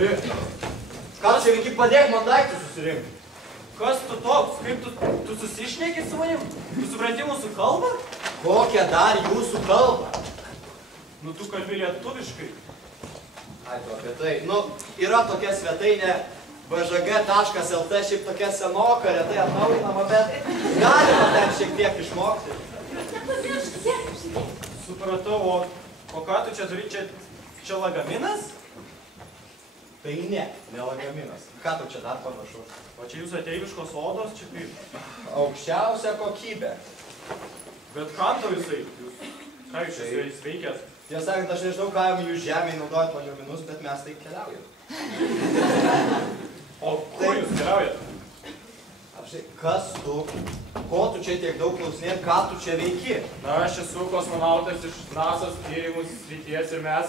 surinkti. Ką čia reikia padėk man daiktų susirinkti? Kas tu toks? Kaip tu susišneki su manim? Tu supranti mūsų kalbą? Kokią dar jūsų kalbą? Nu, tu kalbi lietuviškai. Ai, tu apie tai. Nu, yra tokia svetainė bžg.lt, šiaip tokia senoka, retai atnaujinama, bet galima ten šiek tiek išmokti. Supratau, o ką tu čia turi? Čia lagaminas? Tai ne lagaminas. Ką tu čia dar panašus? O čia jūsų ateiviškos odos, čia kaip? Aukščiausia kokybė. Bet kam tau jisai? Ką jūs čia veikėt? Tiesą sakant, aš nežinau, ką jūs žemėje naudojat lagaminus, bet mes taip keliaujam. O kur jūs keliaujat? Kas tu? Ko tu čia tiek daug klausinėt? Ką tu čia veiki? Na, aš esu kosmonautas iš NASA's tyrimų srities ir mes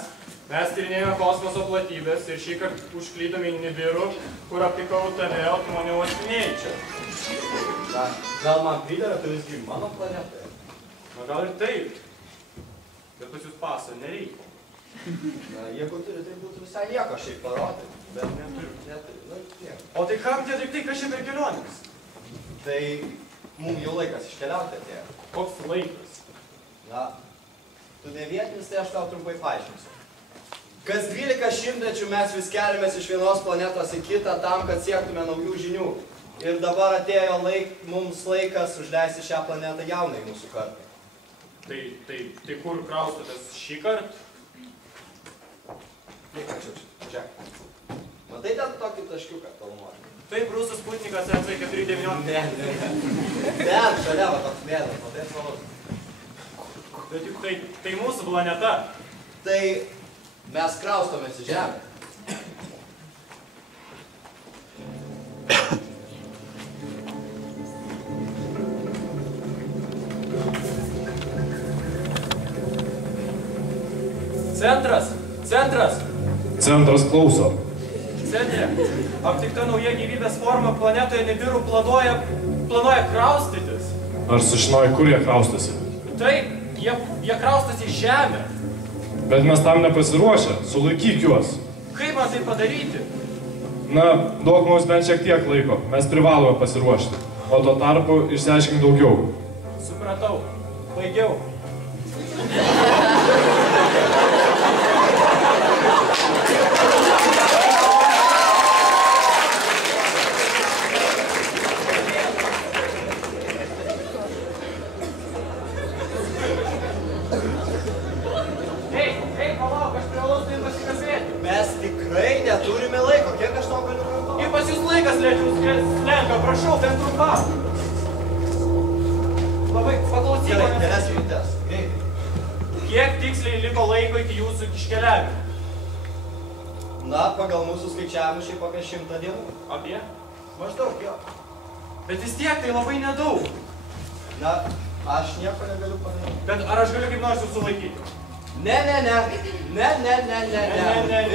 tyrinėjome kosmoso platybės ir šįkart užklydome į Nibiru, kur aptikau tave, o tu mane uostinėjai čia. Gal man pridara, tu visgi mano planetoje? Na, gal ir taip. Bet pas jūs paso nereikia. Na, jeigu turi, tai būtų visai nieko šiaip parodyti. Bet neturiu. Nu, nieko. O tai kam tie daiktai, kas čia per kelionės? Tai mums jau laikas iškeliauti atėjo. Koks laikas? Na, tu ne vietinis, tai aš tau trumpai paaiškinsiu. Kas 12 šimtmečių mes vis keliamės iš vienos planetos į kitą tam, kad siektume naujų žinių. Ir dabar atėjo mums laikas užleisti šią planetą jaunai mūsų kartai. Tai kur kraustotės šį kartą? Žiūrėk. Matai ten tokį taškiuką kalnuoti? Taip, rusas Sputnikas MC419. Ne. Ten, šalia va toks mėdas, matai svalos. Bet juk tai mūsų planeta. Tai mes kraustomės į Žemę. Centras! Centras klauso. Centre, aptikta nauja gyvybės forma planetoje Nibiru planuoja kraustytis. Ar sužinojai, kur jie kraustosi? Taip, jie kraustosi į Žemę. Bet mes tam nepasiruošę, sulaikyk juos. Kaip man tai padaryti? Na, duok mums bent šiek tiek laiko, mes privalome pasiruošti. O tuo tarpu išsiaiškink daugiau. Supratau, baigiau. Prašau, bent trumpam. Labai paklausyk manęs. Kelias minutės, greitai. Kiek tiksliai liko laiko iki jūsų iškeliavimo? Na, pagal mūsų skaičiavimus šiaip apie 100 dienų. Apie? Maždaug, jo. Bet vis tiek tai labai nedaug. Na, aš nieko negaliu padaryti. Bet ar aš galiu kaip nors jūs sulaikyti? Ne.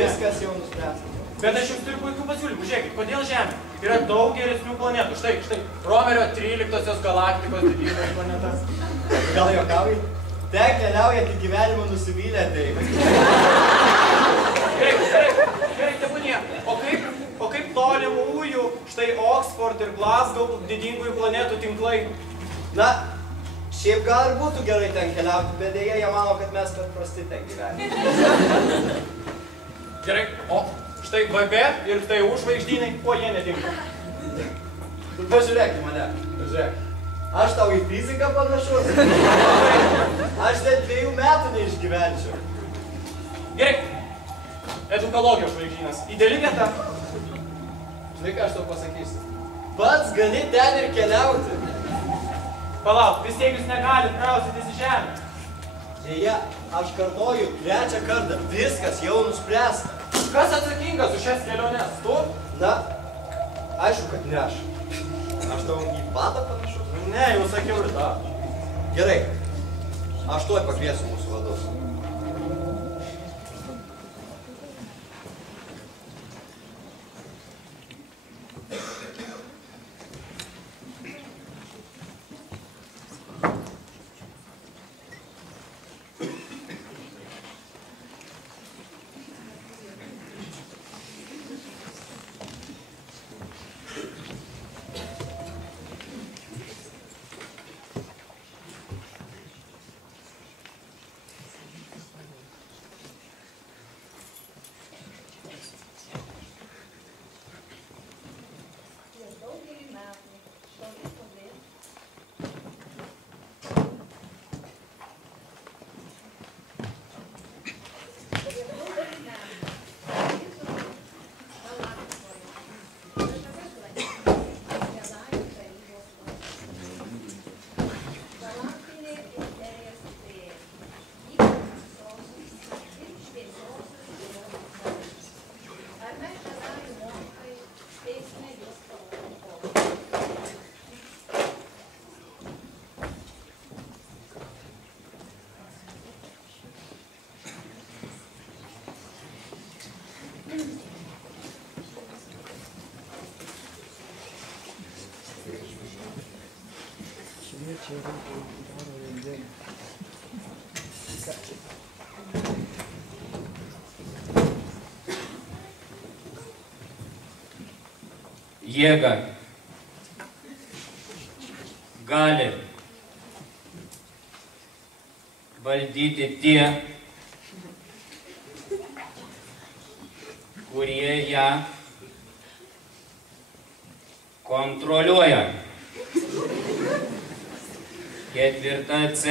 Viskas jau nuspręsta. Bet aš jums turiu puikių pasiūlymų. Žiūrėkit, kodėl Žemė? Yra daug geresnių planetų. Štai, Romerio 13-osios galaktikos didybės planetas. Gal juokauji? Ten keliaujat į gyvenimą nusivylę, tai. Gerai, tebūnie. O kaip tolimųjų, štai Oxford ir Glasgow didingųjų planetų tinklai? Na, šiaip gal ir būtų gerai ten keliauti, bet dėja jie mano, kad mes per prasti ten gyvenime. Gerai, o štai VB ir tai U žvaigždynai, kuo jie netinka? Pažiūrėk į mane, pažiūrėk. Aš tau į fiziką panašus. Aš net 2 metų neišgyvenčiau. Gerai, edukologijos žvaigždynas. Ideali vieta. Žinai, ką aš tau pasakysiu? Pats gali ten ir keliauti. Palauk, vis tiek jūs negalit kraustytis į Žemę. Deja, aš kartoju 3 kartą. Viskas jau nuspręsta. Kas atsakingas už šias keliones? Tu? Na, aišku, kad ne aš. Aš tau į vadą panašus? Ne, jau sakiau ir tą. Gerai. Aš tuoj pakviesiu mūsų vadus. Jėga gali valdyti tie, kurie ją kontroliuoja. Ketvirta C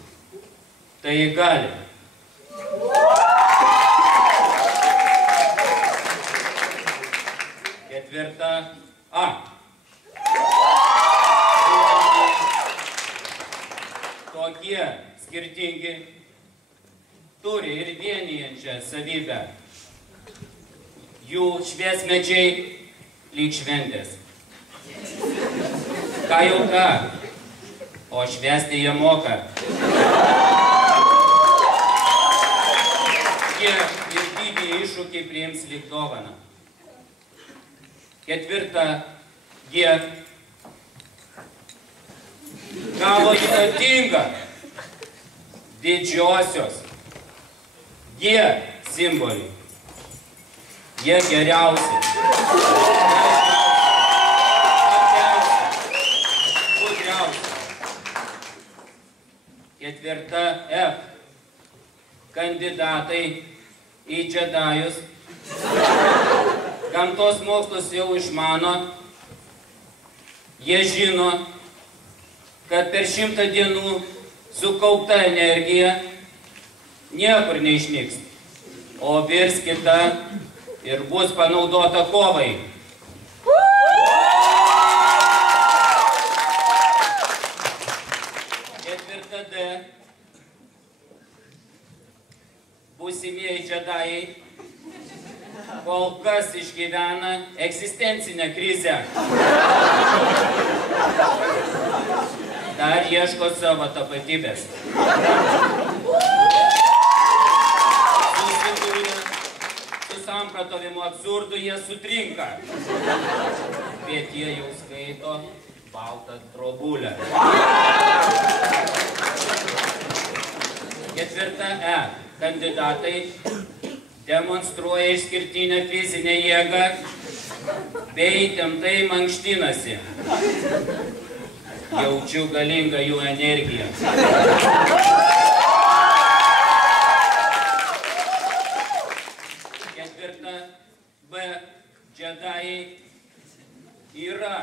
- tai gali. Ketvirta A - tokie skirtingi turi ir vienijančią savybę. Jų šviesmečiai lyg šventės. Ką jau ką, o švęsti jie moka. Jie ir didį iššūkį priims lyg dovaną. Ketvirta G gavo ypatingą didžiosios G simbolį. Jie geriausi, gudriausi. Ketvirta F kandidatai į džedajus. Gamtos mokslus jau išmano. Jie žino, kad per 100 dienų sukaupta energija niekur neišnyks, o virs kita ir bus panaudota kovai. Ketvirta D. Būsimieji džedajai kol kas išgyvena egzistencinę krizę. Dar ieško savo tapatybės. Susidūrę su samprotavimu absurdu jie sutrinka, bet jie jau skaito baltą drobulę. Ketvirta E. Kandidatai demonstruoja išskirtinę fizinę jėgą bei įtemptai mankštinasi. Jaučiu galingą jų energiją. Ketvirta B. Džedajai yra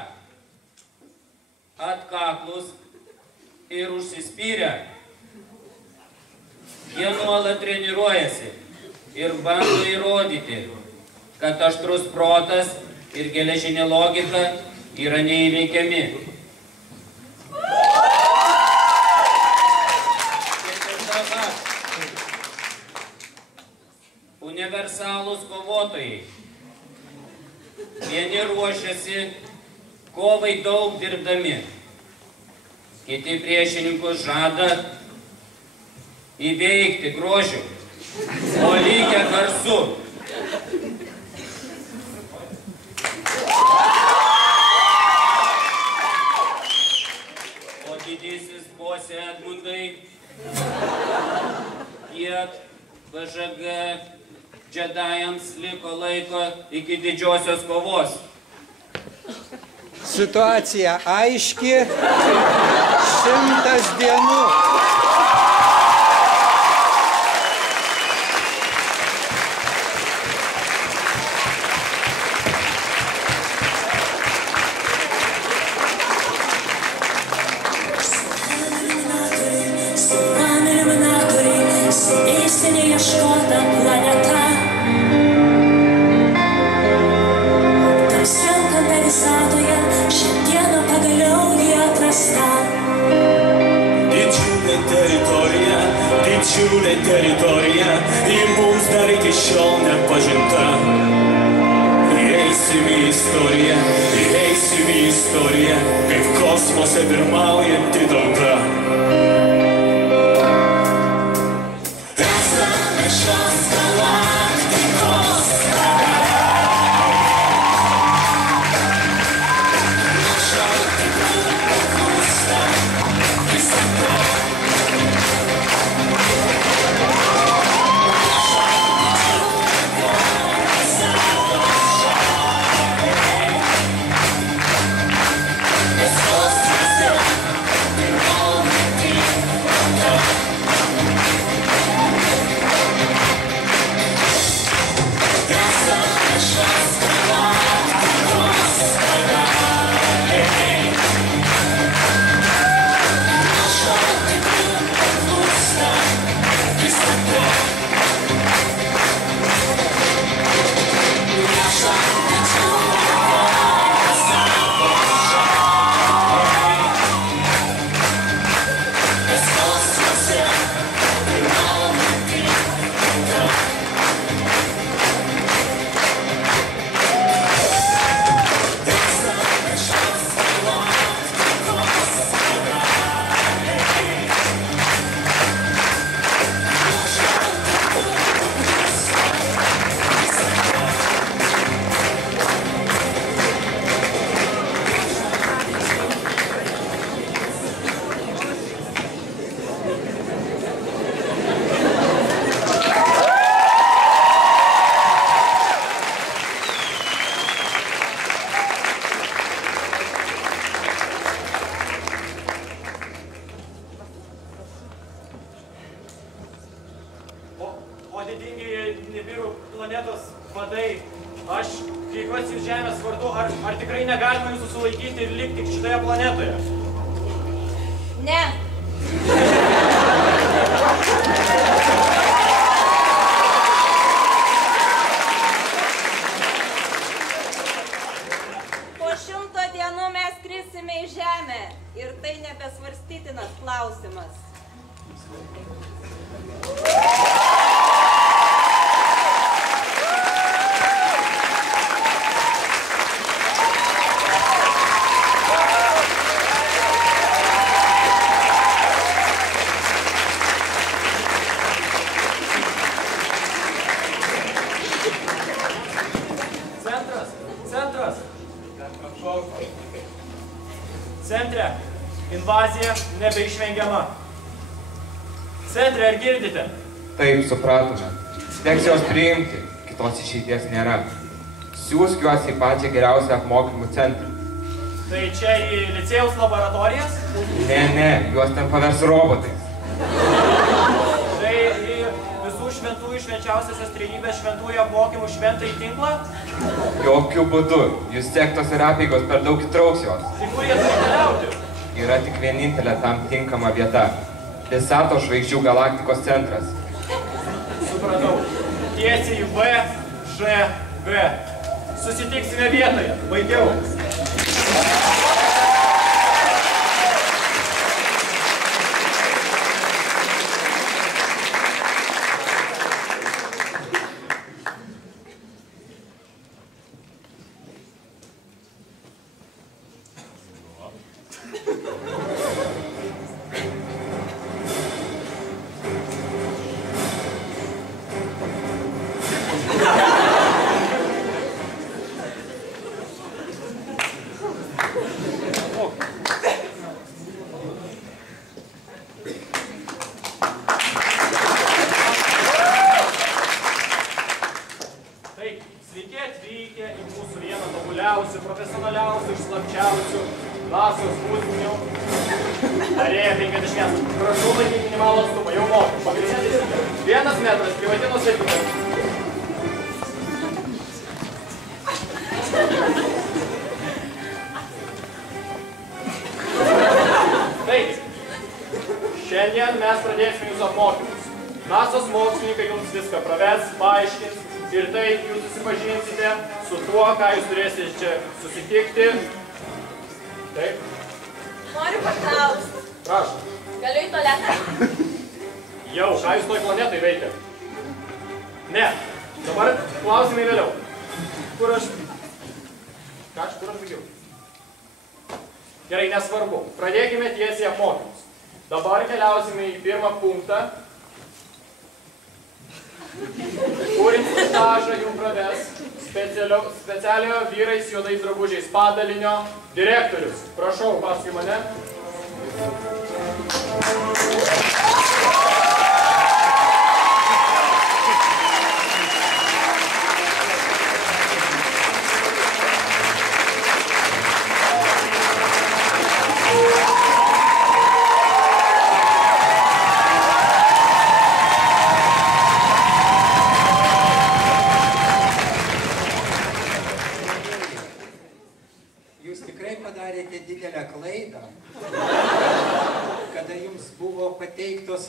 atkaklus ir užsispyrę. Jie nuolat treniruojasi ir bando įrodyti, kad aštrus protas ir geležinė logika yra neįveikiami. Universalūs kovotojai. Vieni ruošiasi kovai daug dirbdami, kiti priešininkus žada įveikti grožiu, o lygia garsu. O didysis bosė Edmundai, kiek BŽG džedajams liko laiko iki didžiosios kovos? Situacija aiški, 100 dienų. Neieškota planeta. Tamsiam kampe visatoje šiandieną pagaliau jį atrasta. Didžiulė teritorija, ji mums dar iki šiol nepažinta. Įeisim į istoriją, kaip kosmose pirmaujanti tauta. Stop. planetos vadai, aš kreipiuosi į Žemės vardu, ar tikrai negalima jūsų sulaikyti ir likti šitoje planetoje? Ne. Po 100 dienų mes skrisime į Žemę ir tai nebesvarstytinas klausimas. Centre, invazija nebeišvengiama. Centre, ar girdite? Taip, supratome. Teks juos priimti, kitos išeities nėra. Siūsk juos į pačią geriausią apmokymų centrą. Tai čia į licėjaus laboratorijas? Ne, juos ten pavers robotais. Tai į visų šventųjų švenčiausiasios trejybės šventųjų apmokymų šventąjį tinklą? Jokių būdų. Jūs sektos ir apeigos per daug įtrauks juos. Tai kur jie turi keliauti? Yra tik vienintelė tam tinkama vieta. Visatos žvaigždžių galaktikos centras. Supratau. Tiesiai į VŽG. Susitiksime vietoje. Baigiau. Profesionaliausių, išslapčiausių, nasos būsinių. Arėja 50. Prašau laikyti minimalų atstumą, jau moku. Pagrindinė taisyklė. 1 metras, privati nuosavybė. Taigi, šiandien mes pradėsime jūsų apmokymus. Nasos mokslininkai jums viską praves, paaiškins. Ir taip jūs susipažinsite su tuo, ką jūs turėsite čia susitikti. Taip? Noriu paklausti. Prašom. Galiu į tualetą? Jau, ką jūs toj planetai veikia? Ne. Dabar klausimai vėliau. Kur aš... Ką aš, kur aš baigiau? Gerai, nesvarbu. Pradėkime tiesiai apmokymus. Dabar keliausime į pirmą punktą. Kur instruktažą jums praves specialiojo vyrais juodais drabužiais padalinio direktorius. Prašau, paskui mane.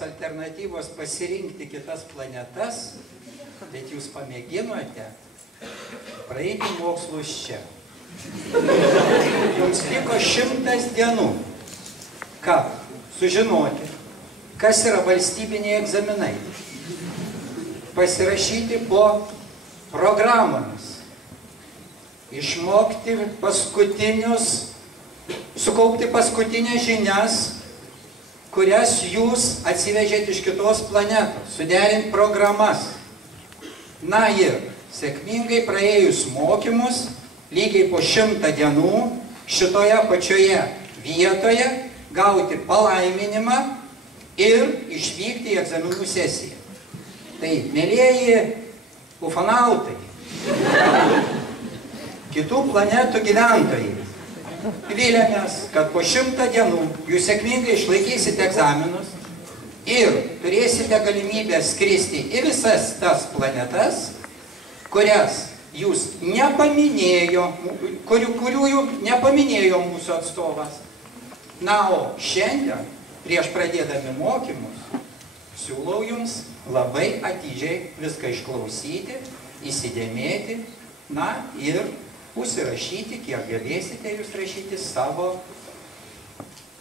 Alternatyvos pasirinkti kitas planetas, bet jūs pamėginote praeiti mokslus čia. Jums liko 100 dienų, kad sužinoti, kas yra valstybiniai egzaminai, pasirašyti po programomis, išmokti sukaupti paskutinės žinias, kurias jūs atsivežėte iš kitos planetos, suderinti programas. Na ir sėkmingai praėjus mokymus, lygiai po 100 dienų, šitoje pačioje vietoje gauti palaiminimą ir išvykti į egzaminų sesiją. Tai, mielieji ufonautai, kitų planetų gyventojai, viliamės, kad po 100 dienų jūs sėkmingai išlaikysite egzaminus ir turėsite galimybę skristi į visas tas planetas kurias jūs kurių nepaminėjo mūsų atstovas. Na, o šiandien, prieš pradėdami mokymus, siūlau jums labai atidžiai viską išklausyti, įsidėmėti, na ir užsirašyti, kiek galėsite jūs rašyti savo,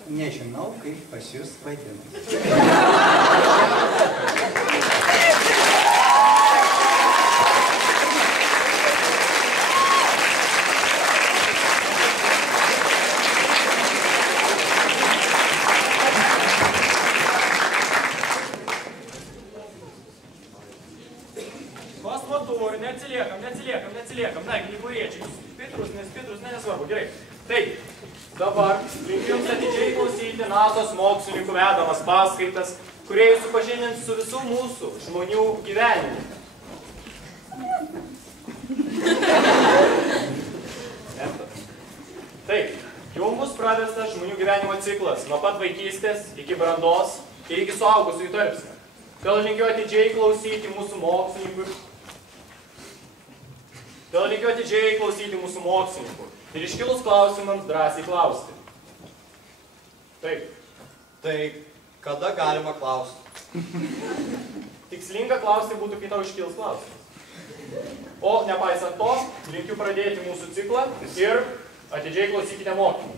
nežinau, kaip pas jūs vadinasi. Neatsiliekam, na, gyvūriečiai, Pitrus, nesvarbu, gerai. Taip, dabar linkiu jums atidžiai klausyti NASO's mokslininkų vedamas paskaitas, kurie jūs supažindins su visų mūsų žmonių gyvenimu. Taip, jums bus pravestas žmonių gyvenimo ciklas nuo pat vaikystės iki brandos ir iki suaugusiųjų tarpsnio. Todėl linkiu atidžiai klausyti mūsų mokslininkų ir iškilus klausimams drąsiai klausti. Taip. Tai kada galima klausti? Tikslinga klausti būtų, kai tau iškils klausimas. O nepaisant to, linkiu pradėti mūsų ciklą ir atidžiai klausykite mokymų.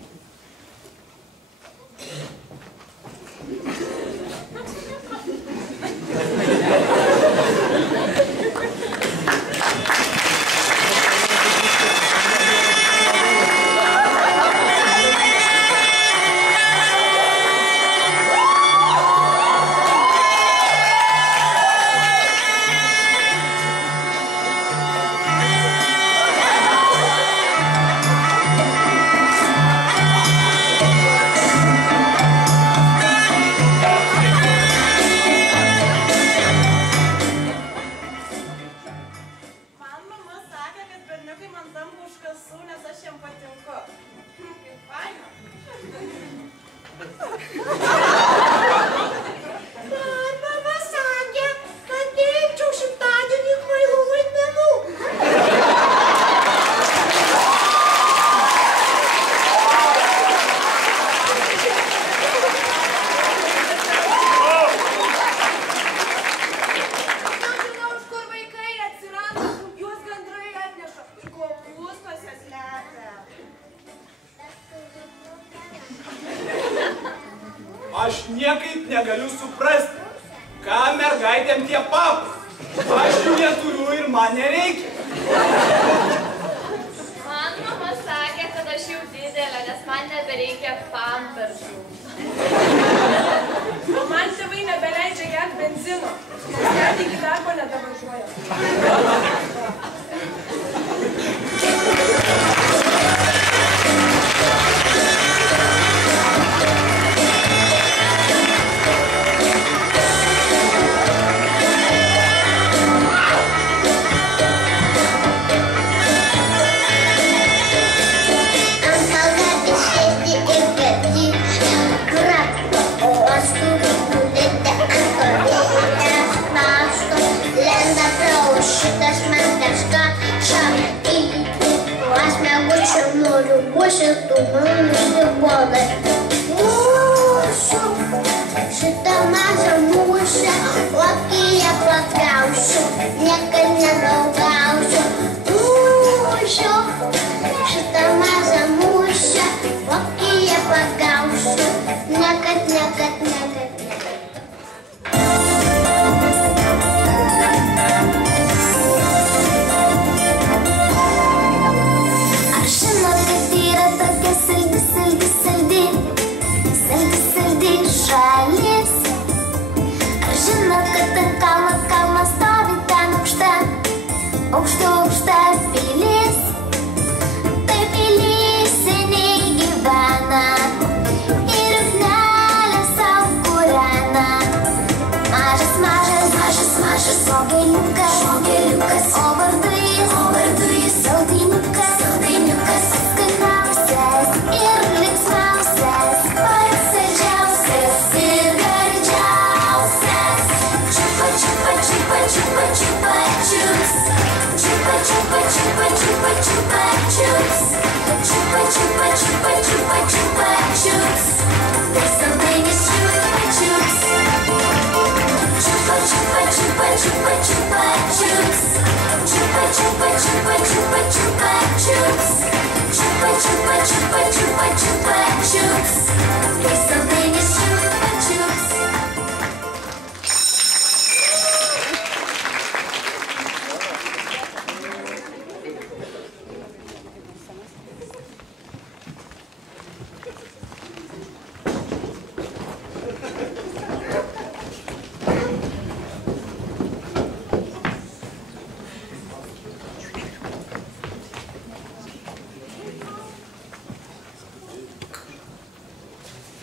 Aš niekaip negaliu suprasti, ką mergaitėm tie papai. Aš jų neturiu ir man nereikia. Man mama sakė, kad aš jau didelė, nes man nebereikia pampersų. O man tėvai nebeleidžia gerti benzino, nes net iki darbo nedavažiuoja. Šitų mūsų bolai. Mūsų, šitą mažą mūšę, okyje pagausiu, niekad nedaugausiu. Mūsų, šitą mažą mūšę, okyje pagausiu, niekad. Aš žinau, kad yra tokia saldi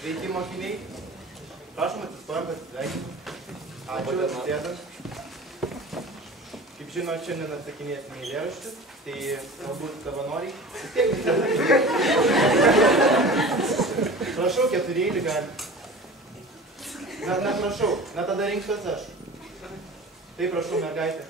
Sveiki, mokiniai. Prašom atsistojam, pasisveikinti. Ačiū, atsisėdam. Kaip žinot, šiandien atsakinėsime eilėraštis, tai galbūt savanoriai. Vis tiek visi atsakinės. Prašau, keturėlį gali. Na, prašau. Na, tada rinksiuos aš. Tai prašau, mergaitė.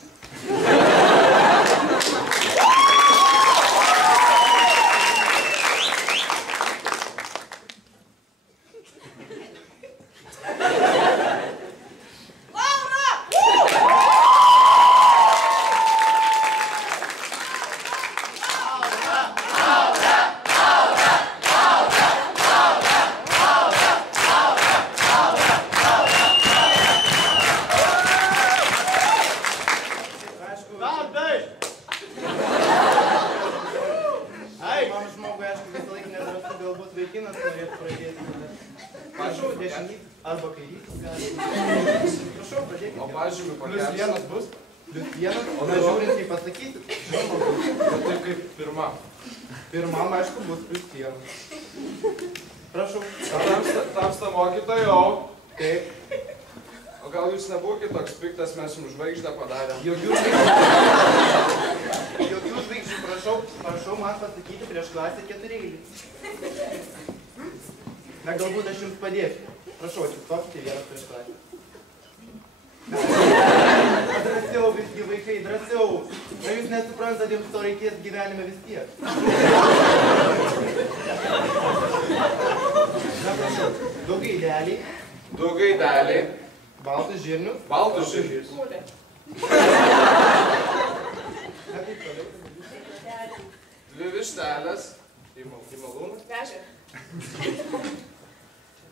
Pirmam, aišku, bus +1. Prašau. Tamsta mokytojau. Taip. O gal jūs nebūkit toks piktas, mes jums žvaigždę padarėm. Jokių žvaigždžių, prašau man pasakyti prieš klasę keturėlį. Na, galbūt aš jums padėsiu. Prašau, atsistokite vienas prieš klasę. Drąsiau visgi vaikai, drąsiau. Na, jūs nesuprantat, jums to reikės gyvenime vis tiek. Na, prašau, du gaideliai. Du gaideliai. Baltus žirnius. Baltus žirnius. Dvi vištelės. Į malūną. Vežė.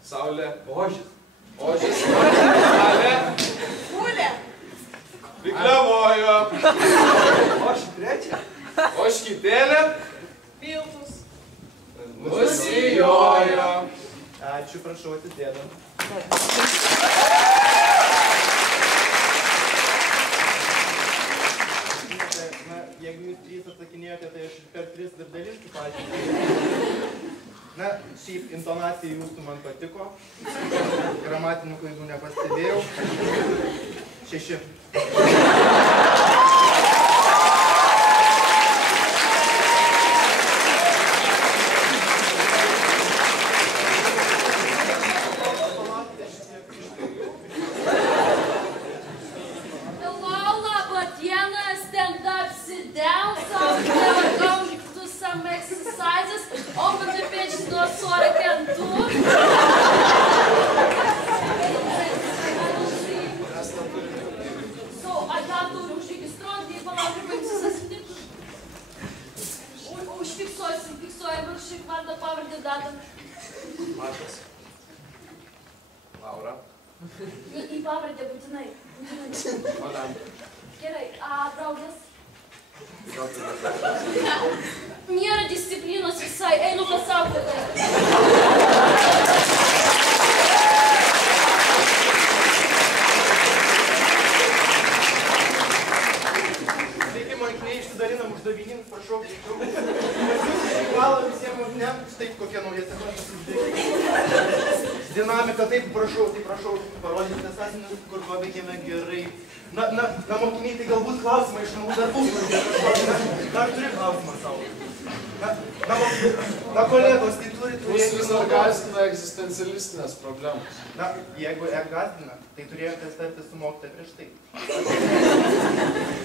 Saulė. Ožis. Ožis. Saulė. Kūlė. Pikliavojo. Ožį trečia. Ožkytėlė. Piltus. Nusijojo. Ačiū, prašau, atsisėdam. Na, jeigu jūs trys atsakinėjote, tai aš per 3 dar dalinsiu paaiškinti. Na, šiaip intonacija jūsų man patiko. Gramatinių klaidų nepastebėjau. 6. Matas. Laura. Į pavardę būtinai. Madam. Gerai, draugas. Draugas. Nėra disciplinos visai, einu pasaulio. Sveiki, mokiniai, išsidalinam uždavinimus, prašau. Valo visiems mokiniam, štai kokia nauja sekundės uždaviniai. Dinamika, taip, prašau, parodyti tas asmenis, kur paveikėme gerai. Na, mokiniai, tai galbūt klausimą iš namų darbų. Dar turi klausimą savo. Na, kolegos, tai turi turėti... Mus vis dar gąsdina egzistencialistinės problemos. Na, jeigu gąsdina, tai turėjote starti su mokytoja prieš tai.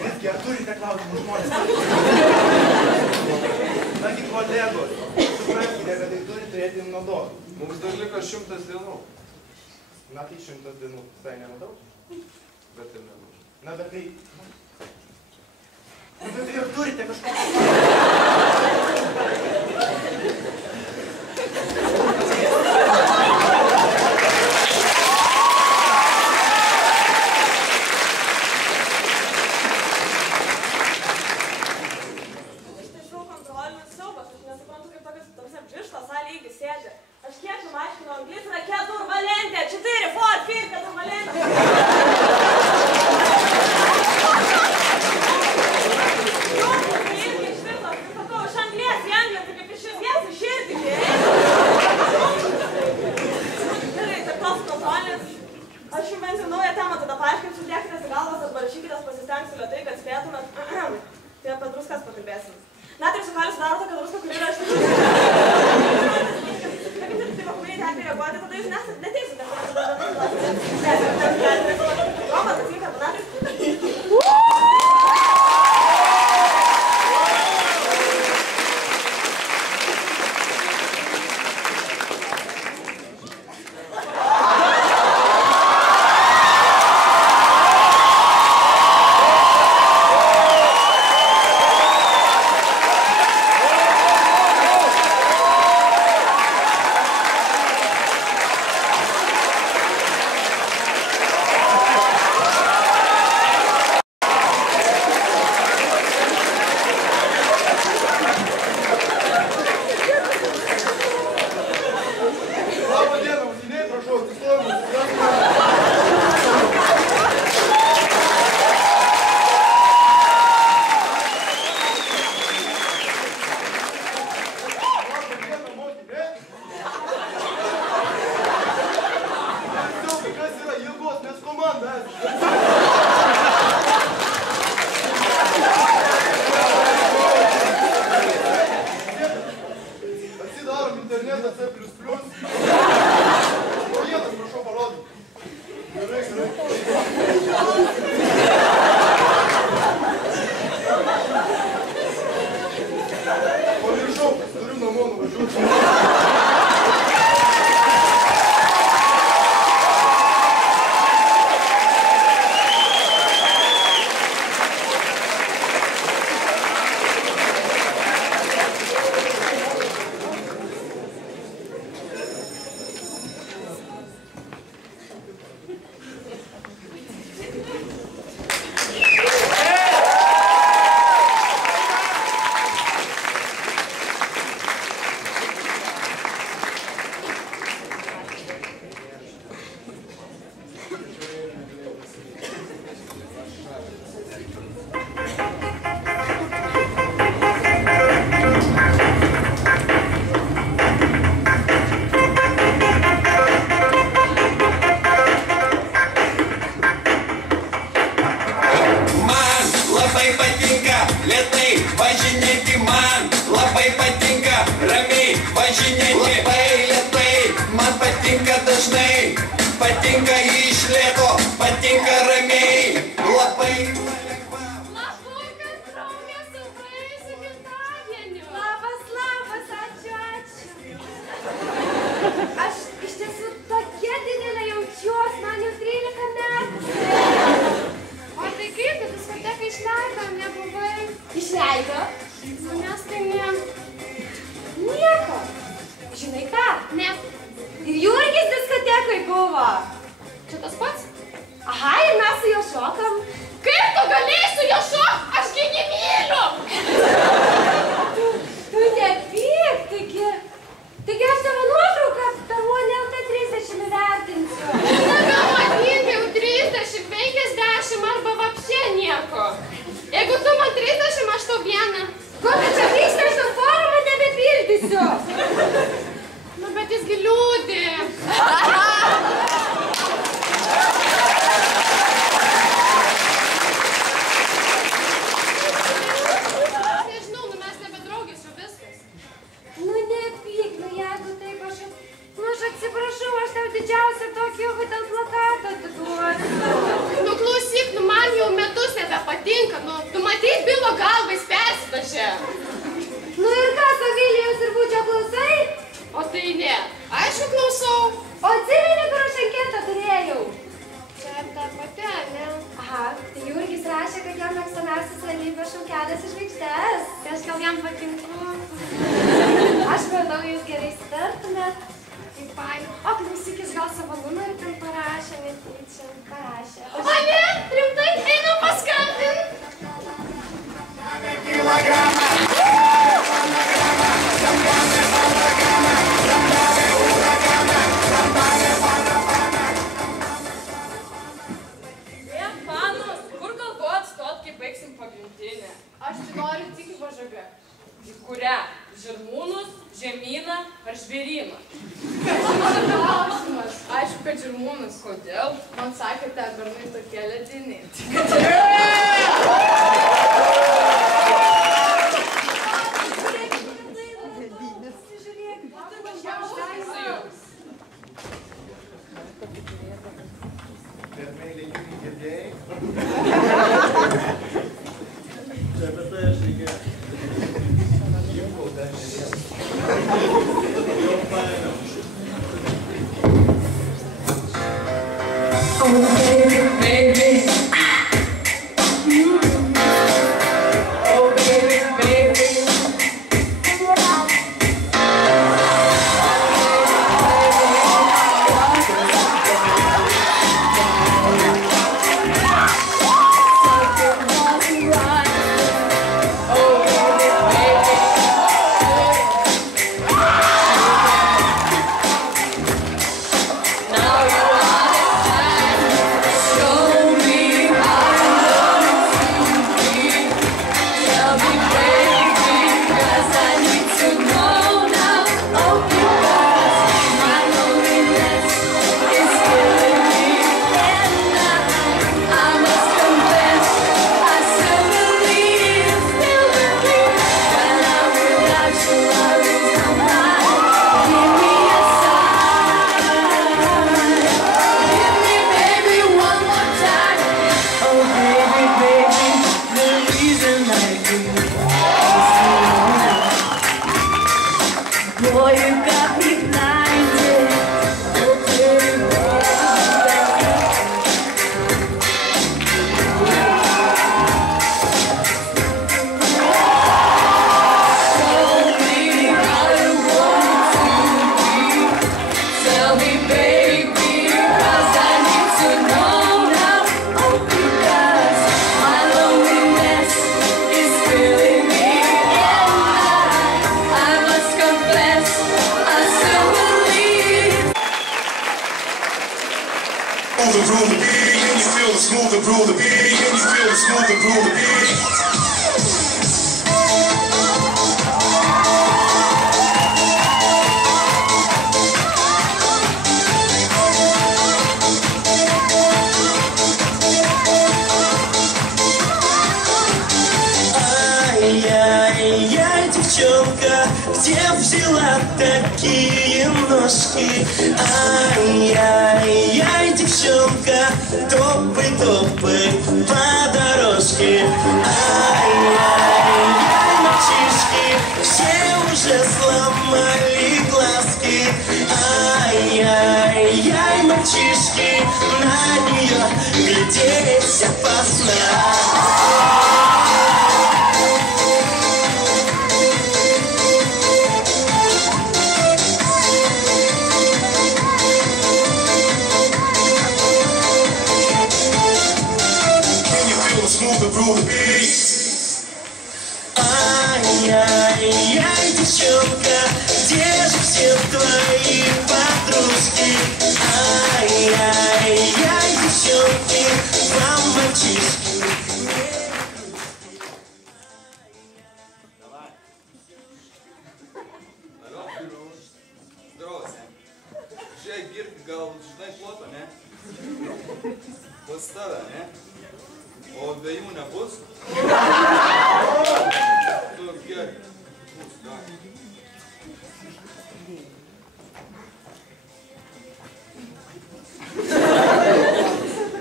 Visgi, ar turite klausimų žmonės? Nagi, kolegos, suprasti, pasakyti, kad tai turi turėti naudos. Mums dar liko 100 dienų. Na tai 100 dienų, tai nematau. Bet ir nemažai. Na bet tai... Bet tai ir turite kažkokį... Patinka iš lėto, patinka ramiai, labai lengva. Lapukas, draugė, su praėjusiu gimtadieniu. Labas, ačiū. Aš iš tiesų tokia didelė jaučiuos, man jau 13 metų. O tai kaip, kad diskoteką išleidom, nebuvai? Išleido? Nes tai nieko. Žinai ką? Ne. Ir Jurgis diskotekai buvo. Čia tas pats? Aha, ir mes su juo šokam. Kaip tu galėjai su juo šok? Aš gi nemyliu. Tu nepyk, taigi aš tavo nuotrauką per One 30 įvertinsiu. Na gal matyk, jau 30, 50 arba vapšė nieko. Jeigu tu man 30, aš tau vieną. Kokia čia vyksta, aš tau formą nebepildysiu. Nu, bet jisgi liūdi. Nežinau, nu mes nebedraugės, jau viskas. Nu, nepyk, nu jeigu taip aš atsiprašau, aš tau didžiausią tokį hotel plakatą atiduosiu. Nu, klausyk, nu man jau metus nebepatinka, nu matyt, Bilo galvais persitašė. Nu ir ką, Savilijos ir Būčio klausai? O tai ne. Aišku, klausau. O atsimeni, kur aš anketą turėjau? Čia ta pati, ne? Aha, tai Jurgis rašė, kad jam mėgstamiausias realybės šou Kelias į žvaigždes. Tai aš gal jam patinku. Aš manau, jūs gerai sutartumėt. Tai fain. O klausykis, gal savo numerį ten parašė, netyčia. Parašė. O ne, rimtai, einu paskambint. Kur galvojat stot, kai baigsim pagrindinę? Aš tai noriu tik į VŽG. Į kurią? Žirmūnus, Žemyną ar Žvėryną? Klausimas. Aišku, kad Žirmūnus. Kodėl? Man sakėte, bernai tokie lediniai.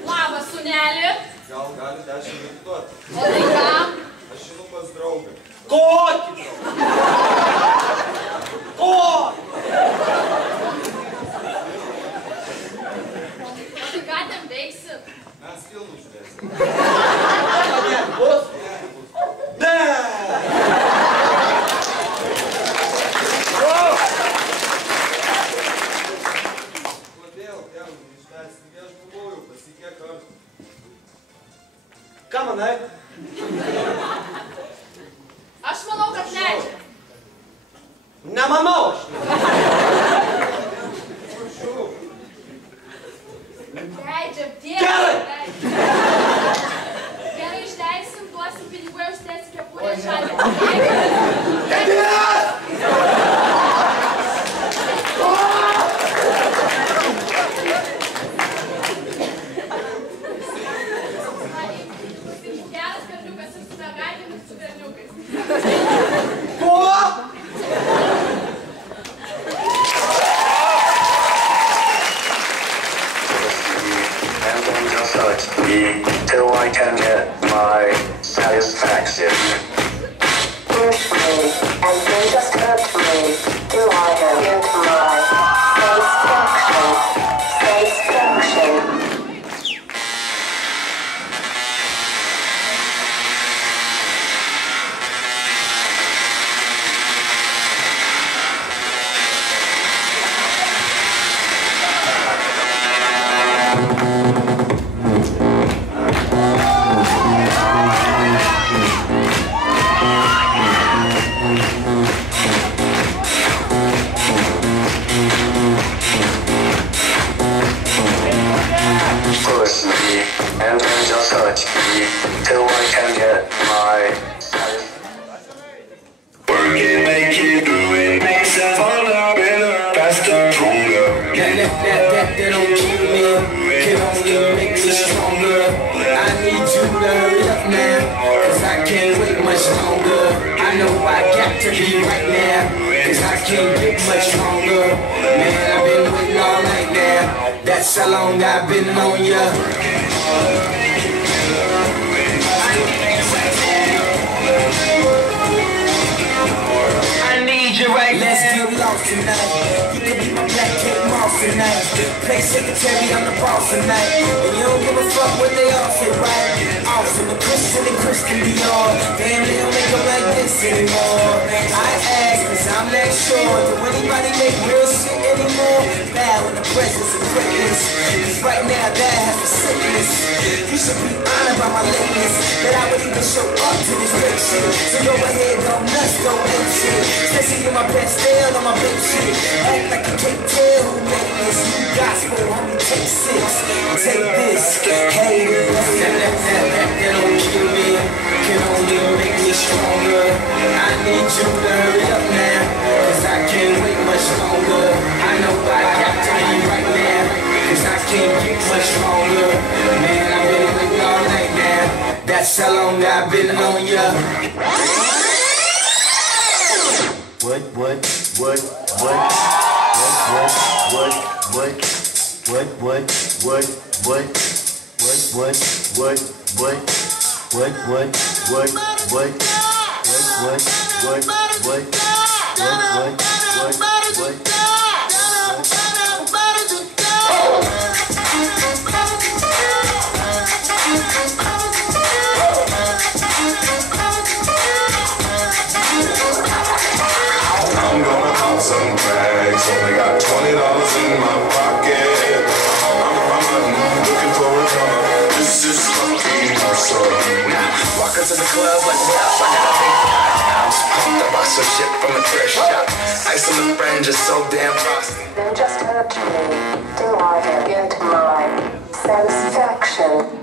Labas, sūneli. Gal gali 10 minutų duoti? O tai kam? Aš einu pas draugą. Kokį? Kokį? Bus? Ne! Kodėl, tėvų, neišleisti, aš buvau jau pasikiek kartų. Ką manai? Aš manau, kad leidžia. Nemanau aš. Leidžia, Gerai. Gerai, išleisim, duosim pinigų, jau užtėsi kepurę šalį. Geras berniukas ir su mergaitėmis, su berniukais. Kuo? And then just touch me till I can get my satisfaction. Push me, and then just hurt me till I can get my satisfaction. Satisfaction. Push me and then just touch me till I can get my work it, make it, do it, makes us harder, better, faster, stronger. That don't kill me, can only make me stronger. I need you to hurry up now, cause I can't wait much longer. I know I got to be right now, cause I can't get much longer. Man, I've been waiting all night now, that's how long I've been on ya. I need you right now. Let's get lost tonight. You can be my black cat moss tonight. Play secretary, I'm the boss tonight. And you don't give a fuck what they all say, right? Awesome, the Christian and Christian Dior. Damn, they don't make them like this anymore. I ask, cause I'm not sure. Do anybody make real shit anymore? Bow in the presence of greatness. Cause right now, that has a sickness. You should be honored by my lateness, that I would even show up to this great shit. So go ahead, go nuts, go ape shit. Especially in my best style on my big shit. Act like you can't tell who made this. New gospel, homie, take 6. Take this, hey. That don't kill me, can only make me stronger. I need you to hurry up now, cause I can't wait much longer. I know I got to be right now, cause I can't get much longer. Man, I've been waiting all night now, that's how long I've been on ya. I'm gonna pop some bags, only got $20 in my pocket. I'm looking for a car, this is fucking awesome. Now, walk into the club like, what up, I got a big house. Pumped up, bought some shit from a thrift shop. Ice on the fringe is so damn frosty. Then just hurt me till I can get my satisfaction.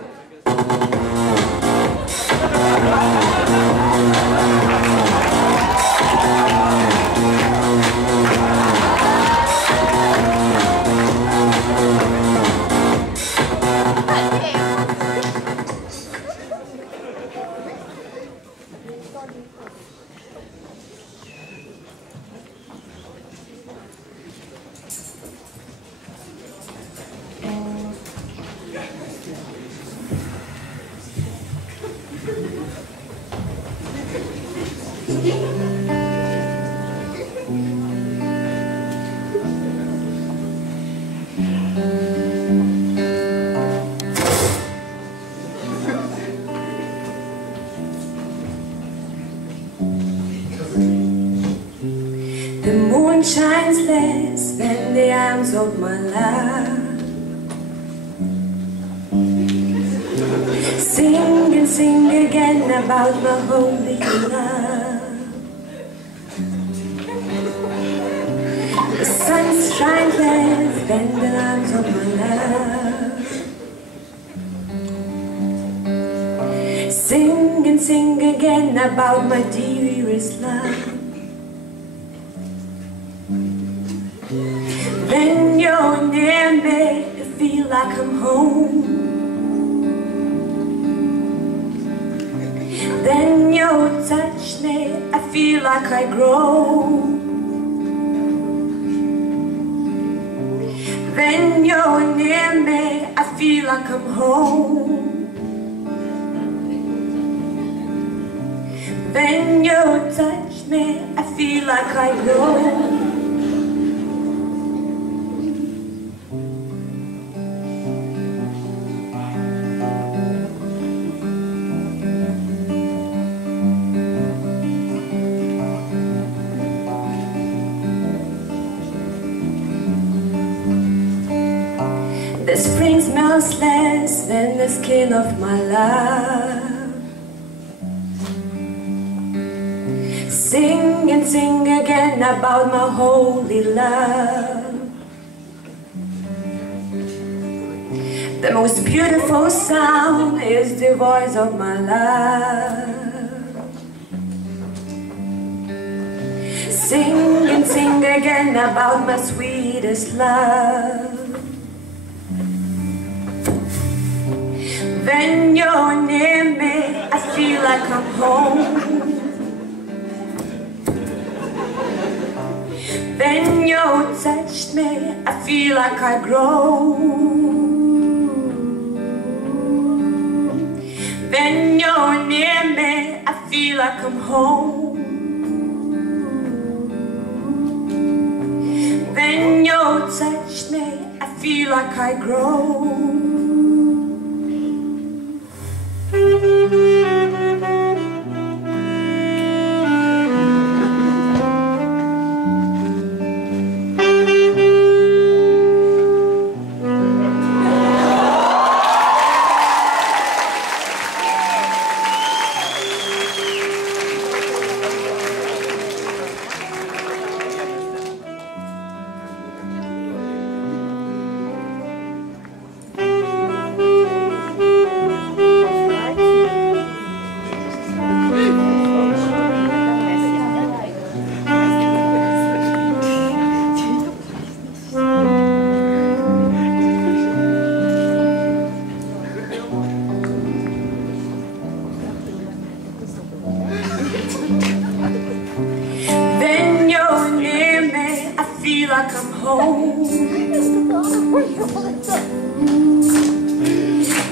moon shines less than the arms of my love. Sing and sing again about my holy love. The sun shines less than the arms of my love. Sing and sing again about my dearest love. When you're near me, I feel like I'm home. Then you touch me, I feel like I grow. When you're near me, I feel like I'm home. When you touch me, I feel like I grow. The spring smells less than the skin of my love. Sing and sing again about my holy love. The most beautiful sound is the voice of my love. Sing and sing again about my sweetest love. When you're near me, I feel like I'm home. When you touch me, I feel like I grow. When you're near me, I feel like I'm home. When you touch me, I feel like I grow.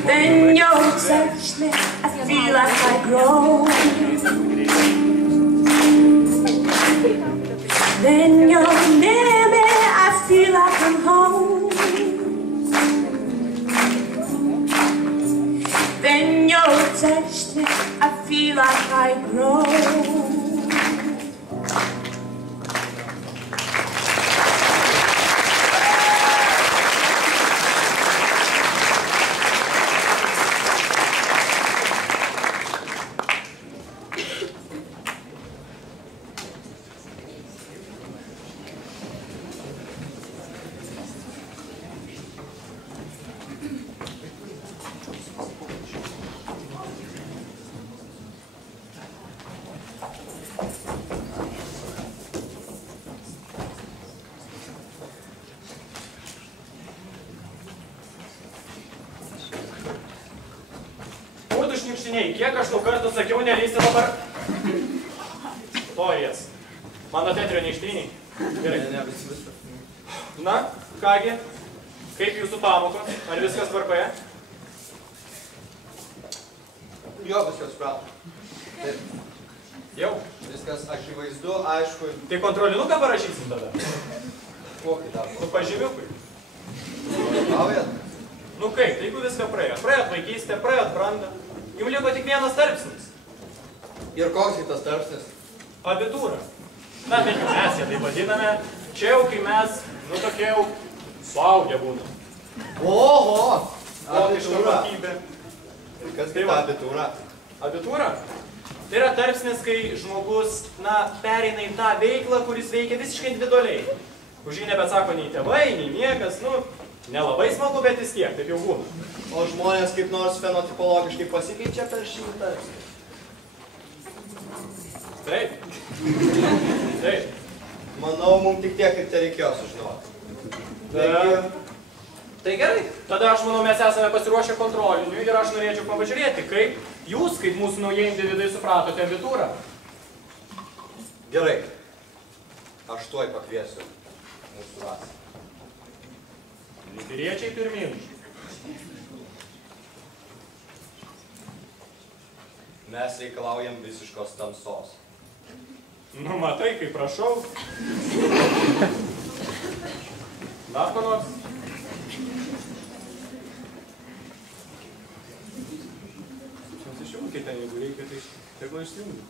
When you touch me, I feel like I grow. When you're near me, I feel like I'm home. When you touch me, I feel like I grow. Kiek aš tau kartų sakiau, nelįsti dabar? To jas. Mano teatrio neištriniai. Gerai. Na, kągi, kaip jūsų pamokos? Ar viskas tvarkoje? Jo, viskas suprato. Jau? Viskas akivaizdu, aišku. Tai kontrolinuką parašysim tada? Kokį dar? Nu, pažymiukui. Vaujat? Nu kaip, tai jeigu viską praėjot. Praėjot vaikystę, praėjot brandą. Jums liko tik vienas tarpsnis. Ir koks šitas tarpsnis? Abitūra. Na, bent jau mes ją tai vadiname. Čia jau, kai mes, nu, tokie jau suaugę būna. Oho! Abitūra. Kas tai va abitūra? Abitūra? Tai yra tarpsnis, kai žmogus, na, pereina į tą veiklą, kuris veikia visiškai individualiai. Už jį nebeatsako nei tėvai, nei niekas, nu, nelabai smagu, bet vis tiek, taip jau būna. O žmonės kaip nors fenotipologiškai pasikeičia per šį tarpsnį? Taip. Taip. Manau, mums tik tiek ir tai reikėjo sužinoti. Tai gerai. Tada aš manau, mes esame pasiruošę kontrolinių ir aš norėčiau pavažiūrėti, kaip jūs, kaip mūsų naujai individai, supratote abitūrą. Gerai. Aš tuoj pakviesiu mūsų rasą. Lygiriečiai pirmin. Mes reikalaujam visiškos tamsos. Nu, matai, kaip prašau. Dar ko nors? Išjungkite ten, jeigu reikia, tai tegul išsijungi.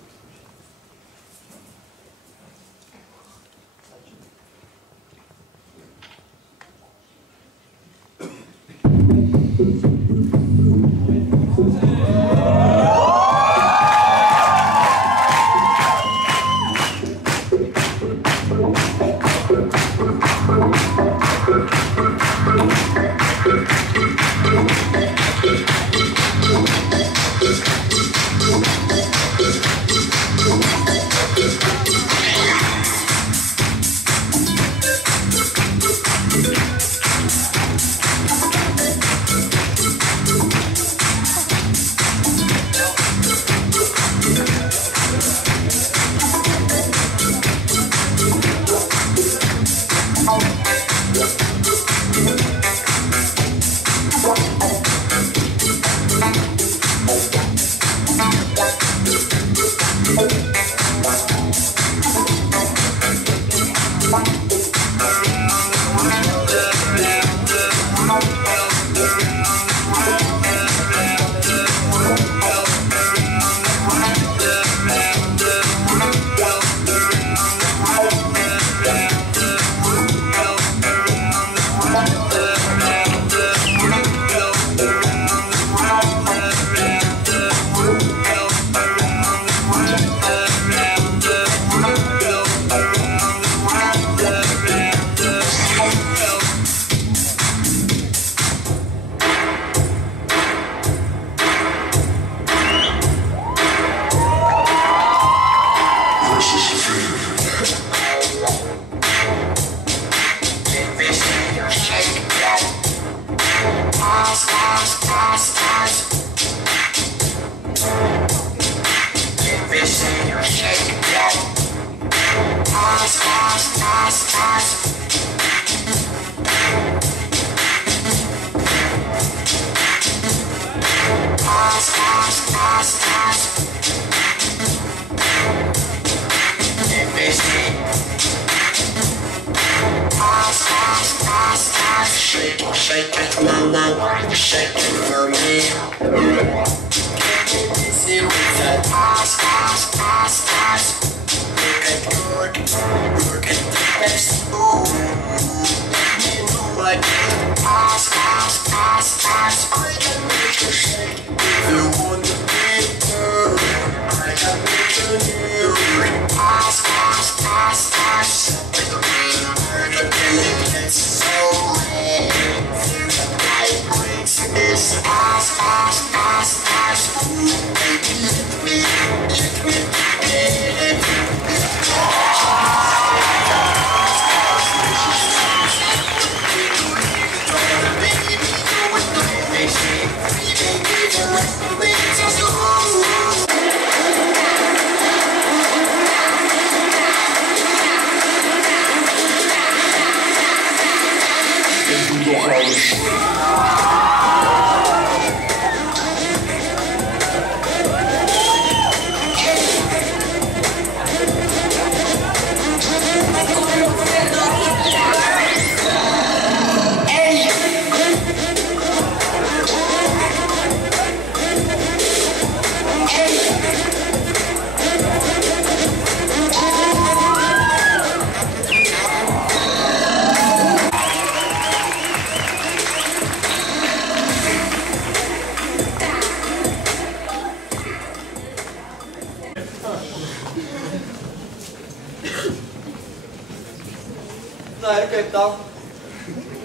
ir kaip tau?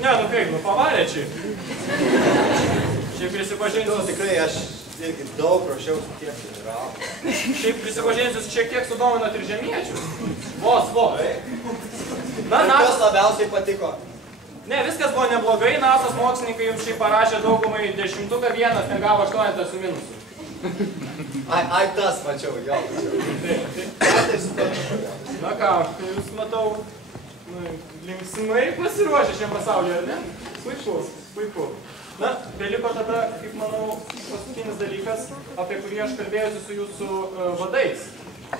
Ne, nu kaip, nu pavarė čia. Šiaip prisipažinsiu. Tikrai, aš irgi daug ruošiausi tiek generalų. Šiaip prisipažinsiu, šiek tiek sudominat ir žemiečius. Vos. Na, kas labiausiai patiko? Ne, viskas buvo neblogai, NASA's mokslininkai jums šiaip parašė daugumai 10, vienas negavo 8 su minusu. Ai, tas mačiau, jo. Na ką, jūs matau, linksmai pasiruošę šiam pasauliu, ar ne? Puiku. Na, beliko tada, kaip manau, paskutinis dalykas, apie kurį aš kalbėjusi su jūsų vadais.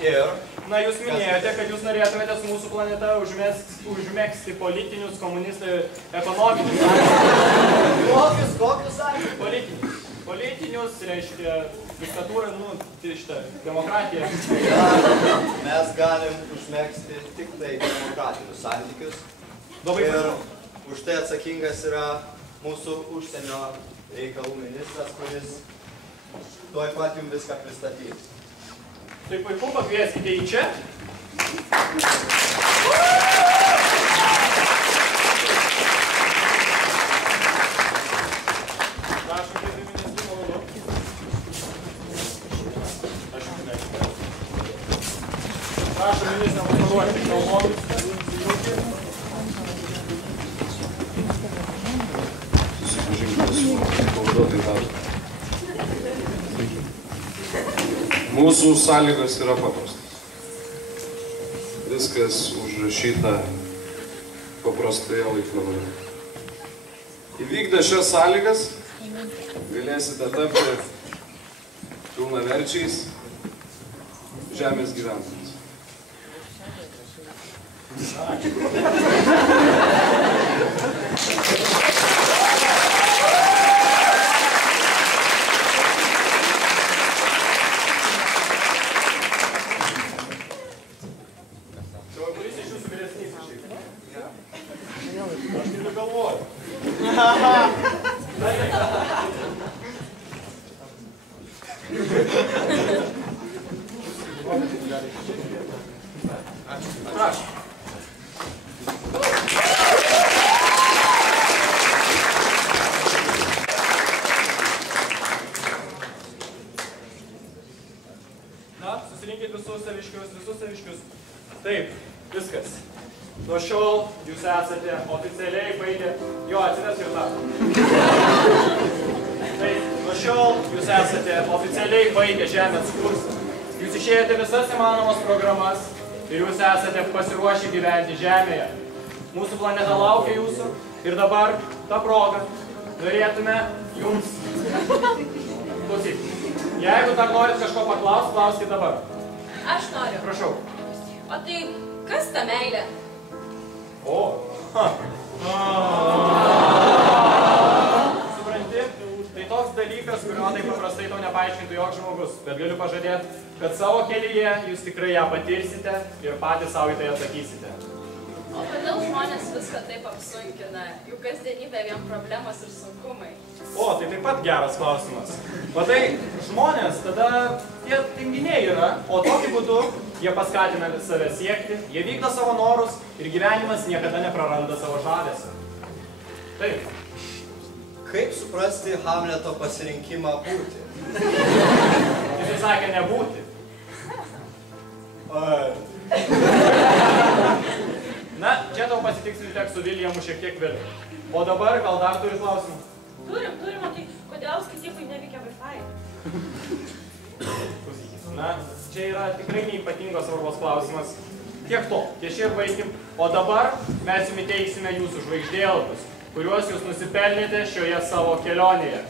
Ir? Na, jūs minėjote, kad jūs norėtumėte su mūsų planeta užmegzti politinius, komunistų, ekonominius santykius. Kokius santykius? Politinius, reiškia, diktatūrą, šitą, demokratiją. Mes galim užmegzti tik tai demokratinius santykius. Ir už tai atsakingas yra mūsų užsienio reikalų ministras, kuris tuoj pat jums viską pristatys. Tai puiku, pakvieskite į čia. Prašom, ministrų, malonu. Prašom, ministrą, paruošti kalbomis. Mūsų sąlygos yra paprastos. Viskas užrašyta paprastoje laikmenoje. Įvykdę šias sąlygas galėsite tapti pilnaverčiais žemės gyventojais. Susirinkit visus saviškius. Taip, viskas. Nuo šiol jūs esate oficialiai baigę... Jo, atsives ir tą. Taip, nuo šiol jūs esate oficialiai baigę žemės kursą. Jūs išėjote visas įmanomas programas ir jūs esate pasiruošę gyventi žemėje. Mūsų planeta laukia jūsų ir dabar tą progą norėtume jums... Klausyk, jeigu dar norit kažko paklausti, klauskit dabar. Aš noriu. Prašau. O tai kas ta meilė? Supranti, tai toks dalykas, kurio taip paprastai tau nepaaiškintų joks žmogus, bet galiu pažadėti, kad savo kelyje jūs tikrai ją patirsite ir patys savo į tai atsakysite. O kodėl žmonės viską taip apsunkina? Juk kasdienybė vien problemos ir sunkumai. O, tai taip pat geras klausimas. Matai, žmonės tada tie tinginiai yra, o tokiu būdu jie paskatina save siekti, jie vykdo savo norus ir gyvenimas niekada nepraranda savo žavesio. Taip. Kaip suprasti Hamleto pasirinkimą būti? Jisai sakė nebūti. Na, čia tau pasitikslinti teks su Viljamu šiek tiek vėliau. O dabar gal dar turi klausimų? Turim, o tai kodėl skaitybai neveikia Wi-Fi? Na, čia yra tikrai neypatingos svarbos klausimas. Tiek to, ties čia ir baigim. O dabar mes jums įteiksime jūsų žvaigždėlapius, kuriuos jūs nusipelnėte šioje savo kelionėje.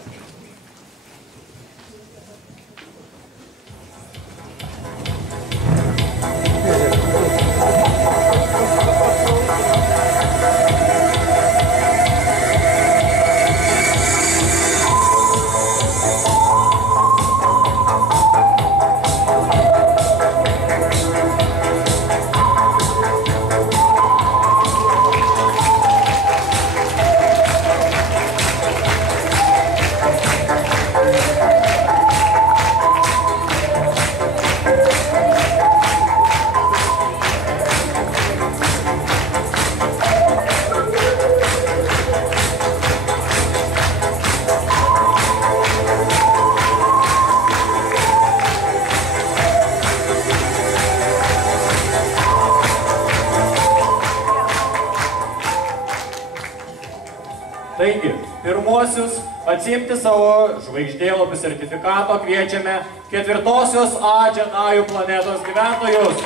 pirmuosius atsiimti savo žvaigždėlapių sertifikato kviečiame 4-osios A Dženajų planetos gyventojus.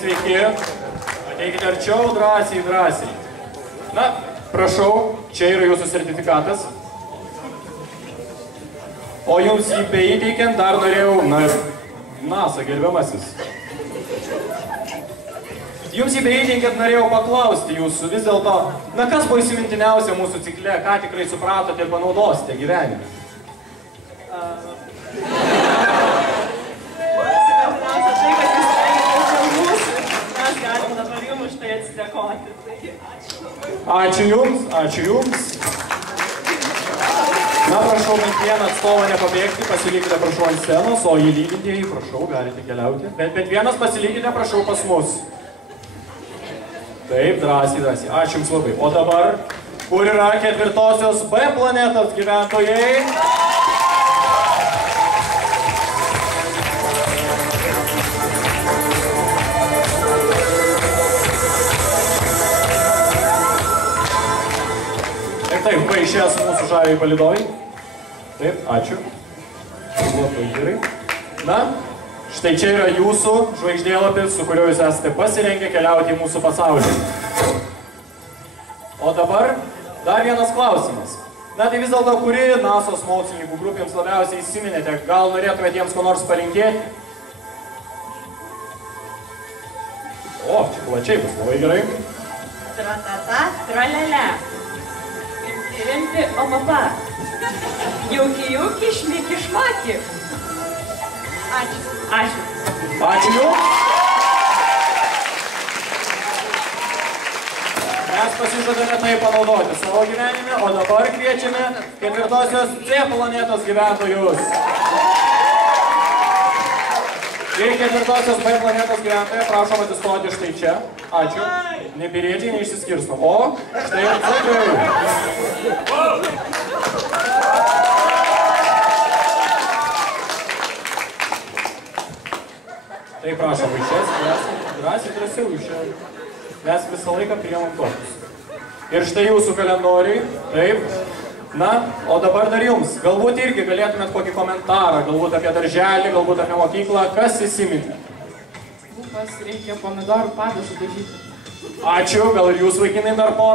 Sveiki, ateikite arčiau, drąsiai. Na, prašau, čia yra jūsų sertifikatas. O jums jį beįteikiant dar norėjau, NASA gerbiamasis. Jums jį beįteikiant norėjau paklausti jūsų vis dėlto, kas buvo įsimintiniausia mūsų cikle, ką tikrai supratote ir panaudosite gyvenime? Ačiū jums. Na, prašau, bent vieną atstovą nepabėgti, pasilikite, prašau, ant scenos, o jį lydintieji, prašau, galite keliauti. Bent vienas pasilikite, prašau, pas mus. Taip, drąsiai. Ačiū jums labai. O dabar, kur yra 4-osios B planetos gyventojai? Taip, paaišės mūsų žaviai palydovai. Taip, ačiū. Labai gerai. Na, štai čia yra jūsų žvaigždėlapis, su kuriuo jūs esate pasirengę keliauti į mūsų pasaulį. O dabar dar vienas klausimas. Na, tai vis dėlto, kuri NASO's mokslininkų grupėms labiausiai įsiminėte? Gal norėtumėte jiems ko nors palinkėti? O, čia plačiai bus, labai gerai. Tratata, tralele. Rimti omapa. Jauki, šmiki. Ačiū. Ačiū jums. Mes pasižadame tai panaudoti savo gyvenime, o dabar kviečiame 4-osios C planetos gyventojus. Ir 4-osios B planetos gyventojai prašom atsistoti štai čia. Ačiū. Nebirėdžiai neišsiskirstom. O, štai ir C. Tai prašom, drąsiai drąsiau iš čia. Mes visą laiką priimam tokius. Ir štai jūsų kalendoriai. Taip. Na, o dabar dar jums. Galbūt irgi galėtumėt kokį komentarą, galbūt apie darželį, galbūt apie mokyklą. Kas įsiminė? Lūpas reikia pomidorų padažų dažyti. Ačiū, gal ir jūs vaikinai dar porą.